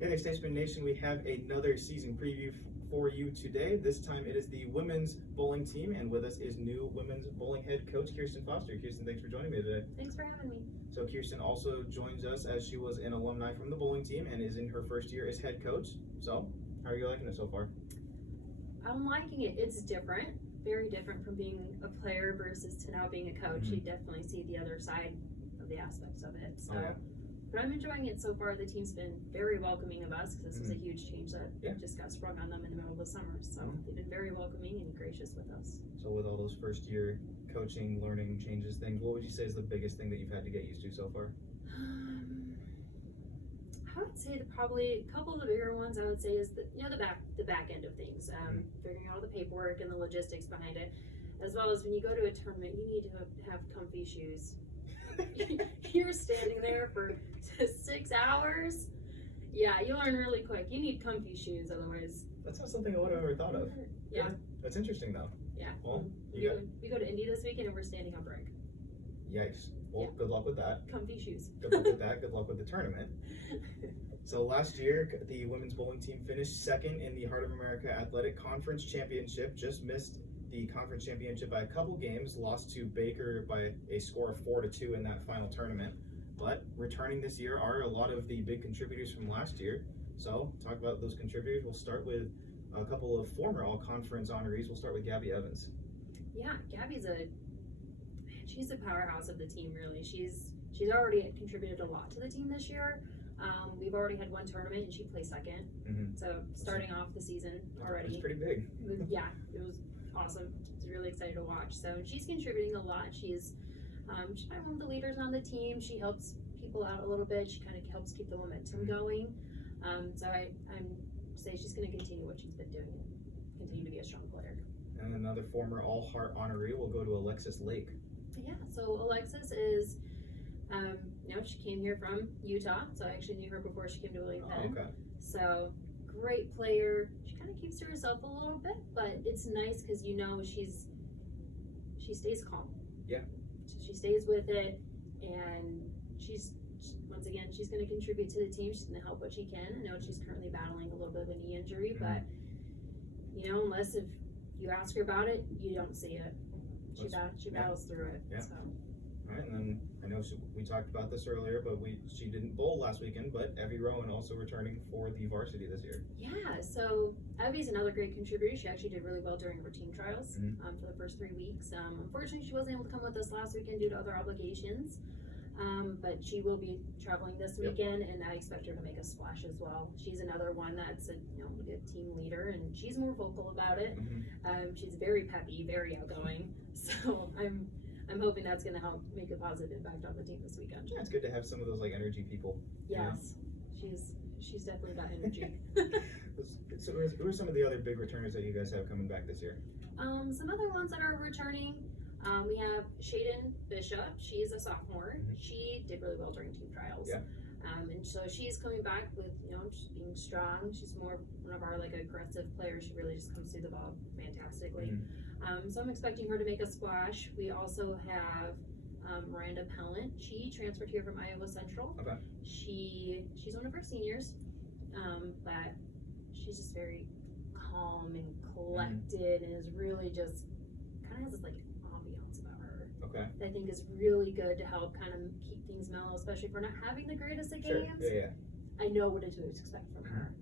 Hey there, Statesman Nation. We have another season preview for you today. This time it is the women's bowling team, and with us is new women's bowling head coach Kirsten Foster. Kirsten, thanks for joining me today. Thanks for having me. So Kirsten also joins us as she was an alumni from the bowling team and is in her first year as head coach. So, how are you liking it so far? I'm liking it. It's different, very different from being a player versus to now being a coach. Mm-hmm. You definitely see the other side of the aspects of it. So. Oh, yeah. But I'm enjoying it so far. The team's been very welcoming of us because this was a huge change that just got sprung on them in the middle of the summer. So they've been very welcoming and gracious with us. So with all those first year coaching, learning, changes, things, what would you say is the biggest thing that you've had to get used to so far? I would say that probably a couple of the bigger ones I would say is the back end of things, figuring out all the paperwork and the logistics behind it, as well as when you go to a tournament, you need to have comfy shoes. You're standing there for 6 hours. Yeah, you learn really quick. You need comfy shoes, otherwise. That's not something I would have ever thought of. Yeah. That's interesting though. Yeah. Well, we go to Indy this weekend and we're standing on brink. Yikes. Well, Yeah. Good luck with that. Comfy shoes. Good luck with that. Good luck with the tournament. So last year, the women's bowling team finished second in the Heart of America Athletic Conference Championship. Just missed the conference championship by a couple games. Lost to Baker by a score of 4-2 in that final tournament. But returning this year are a lot of the big contributors from last year. So talk about those contributors. We'll start with a couple of former all-conference honorees. We'll start with Gabby Evans. Yeah, Gabby's she's a powerhouse of the team, really. She's already contributed a lot to the team this year. We've already had one tournament and she placed second. So starting off the season already. It's pretty big. Yeah, it was awesome. I was really excited to watch. So she's contributing a lot. She's probably one of the leaders on the team. She helps people out a little bit. She kind of helps keep the momentum going. So I'm say she's going to continue what she's been doing and continue to be a strong player. And another former All-Heart honoree will go to Alexis Lake. Yeah, so Alexis is, she came here from Utah, so I actually knew her before she came to Wilmington. Oh, okay. So great player. She kind of keeps to herself a little bit, but it's nice because she stays calm. Yeah. She stays with it, and once again, she's going to contribute to the team. She's going to help what she can. I know she's currently battling a little bit of a knee injury, but unless if you ask her about it, you don't see it. She battles through it. Yeah. So. All right, and then I know we talked about this earlier, but she didn't bowl last weekend, but Evie Rowan also returning for the varsity this year. Yeah, so Evie's another great contributor. She actually did really well during her team trials for the first 3 weeks. Unfortunately, she wasn't able to come with us last weekend due to other obligations, but she will be traveling this weekend, and I expect her to make a splash as well. She's another one that's a good team leader, and she's more vocal about it. She's very peppy, very outgoing, so I'm hoping that's going to help make a positive impact on the team this weekend. Yeah, it's good to have some of those energy people. Yes, she's definitely got energy. So who are some of the other big returners that you guys have coming back this year? Some other ones that are returning, we have Shaden Bishop. She's a sophomore. She did really well during team trials. Yeah. And so she's coming back with, just being strong. She's more one of our aggressive players. She really just comes through the ball fantastically. So I'm expecting her to make a splash. We also have Miranda Pellet. She transferred here from Iowa Central. Okay. She's one of our seniors, but she's just very calm and collected and is really just kind of has this ambiance about her. Okay. That I think is really good to help kind of keep things mellow, especially if we're not having the greatest of games. Yeah. I know what to expect from her.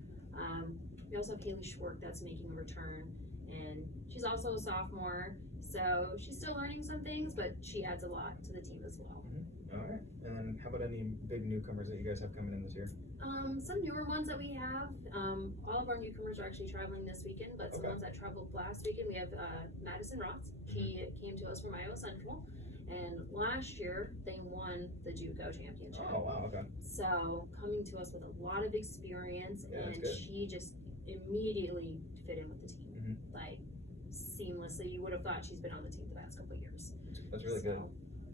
We also have Haley Schwerk that's making a return, and she's also a sophomore, so she's still learning some things, but she adds a lot to the team as well. All right. And then how about any big newcomers that you guys have coming in this year? Some newer ones that we have. All of our newcomers are actually traveling this weekend, but some ones that traveled last weekend, we have Madison Ross. She came to us from Iowa Central, and last year they won the JUCO championship. Oh, wow, okay. So coming to us with a lot of experience, and she just immediately fit in with the team, seamlessly. You would have thought she's been on the team the past couple of years. That's really good.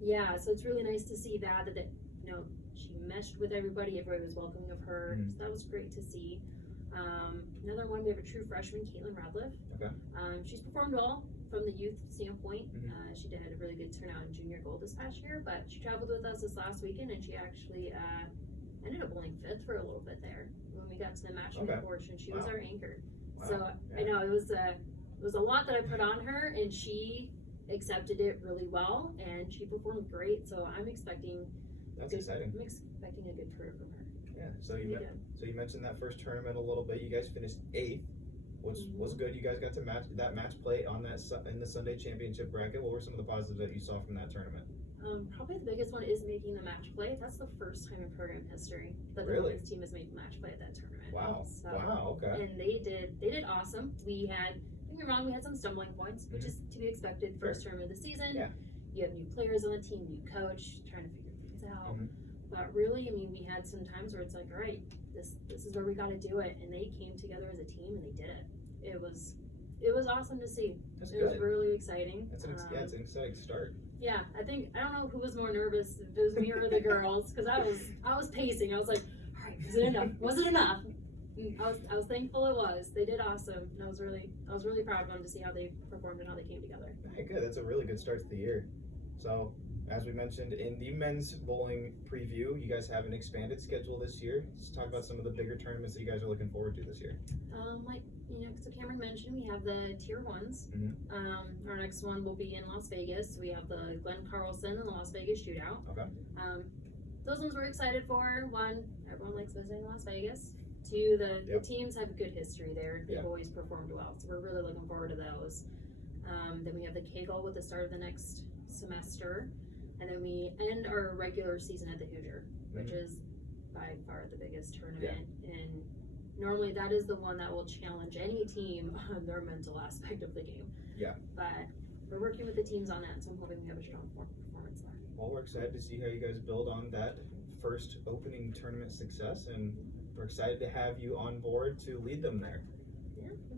Yeah, so it's really nice to see that she meshed with everybody. Everybody was welcoming of her. So that was great to see. Another one, we have a true freshman, Caitlin Radliff. Okay. She's performed well from the youth standpoint. She had a really good turnout in junior gold this past year, but she traveled with us this last weekend, and she actually I ended up only 5th for a little bit there. When we got to the match Okay. portion, she was our anchor. Wow. So I know it was a lot that I put on her, and she accepted it really well, and she performed great. So I'm expecting. That's exciting. I'm expecting a good career from her. Yeah. So you mentioned that first tournament a little bit. You guys finished 8th, which was good. You guys got to match play on that in the Sunday championship bracket. What were some of the positives that you saw from that tournament? Probably the biggest one is making the match play. That's the first time in program history that the Really? women's team has made match play at that tournament. Wow. So, Wow. Okay. And they did awesome. We had, don't get me wrong, we had some stumbling points, which is to be expected. First tournament of the season. Yeah. You have new players on the team, new coach, trying to figure things out. Mhm. But really, I mean, we had some times where it's like, all right, this is where we got to do it, and they came together as a team and they did it. It was awesome to see. That's It good. was really exciting. It's an exciting start. Yeah, I don't know who was more nervous, if it was me or the girls, because I was pacing. I was like, all right, was it enough? Was it enough? And I was thankful it was. They did awesome, and I was really proud of them to see how they performed and how they came together. Hey, good. That's a really good start to the year. So, as we mentioned in the men's bowling preview, you guys have an expanded schedule this year. Let's talk about some of the bigger tournaments that you guys are looking forward to this year. So Cameron mentioned, we have the tier 1s. Our next one will be in Las Vegas. We have the Glenn Carlson and the Las Vegas Shootout. Okay. Those ones we're excited for. One, everyone likes visiting Las Vegas. Two, the teams have a good history there. They've always performed well, so we're really looking forward to those. Then we have the Kegel with the start of the next semester. And then we end our regular season at the Hoosier, which is by far the biggest tournament. And normally that is the one that will challenge any team on their mental aspect of the game. Yeah. But we're working with the teams on that, so I'm hoping we have a strong performance there. Well, we're excited to see how you guys build on that first opening tournament success, and we're excited to have you on board to lead them there. Yeah, it'll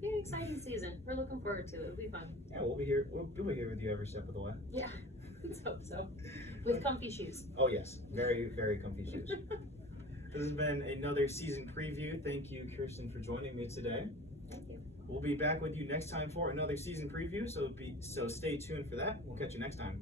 be an exciting season. We're looking forward to it. It'll be fun. Yeah, we'll be here with you every step of the way. Yeah, let's hope so. With comfy shoes. Oh yes, very, very comfy shoes. This has been another season preview. Thank you, Kirsten, for joining me today. Thank you. We'll be back with you next time for another season preview, so stay tuned for that. We'll catch you next time.